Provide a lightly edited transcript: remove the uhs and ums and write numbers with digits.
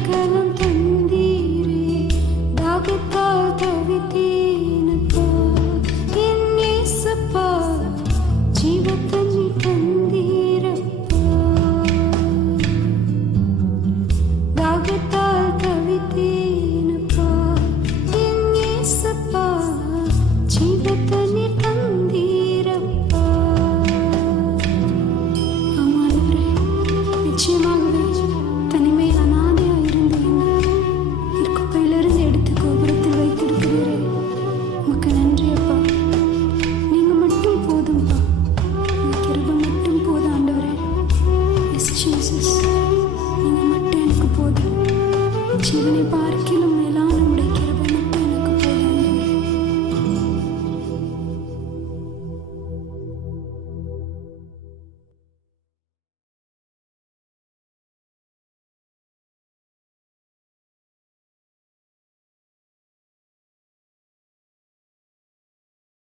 அடைக்கலம் தந்தீரே. தாகத்தால் தவித்தேனப்பா என் இயேசப்பா, ஜீவத்தண்ணீர் தந்தீரப்பா. தாகத்தால் தவித்தேனப்பா என் இயேசப்பா, ஜீவத்தண்ணீர் தந்தீரப்பா. ஆமாண்டவரே, நிச்சயமாகவே தனிமையில் அனாதையாக இருந்த என்னை நீர் குப்பையிலிருந்து எடுத்து கோபுரத்தில் வைத்திருக்கிறீரே. உமக்கு நன்றி அப்பா. நீங்க மட்டும் போதும்பா. உங்க கிருபை மட்டும் போதும் ஆண்டவரே. எஸ் ஜீசஸ், நீங்க மட்டும் எனக்கு போதும். ஜீவனை பார்க்கிலும்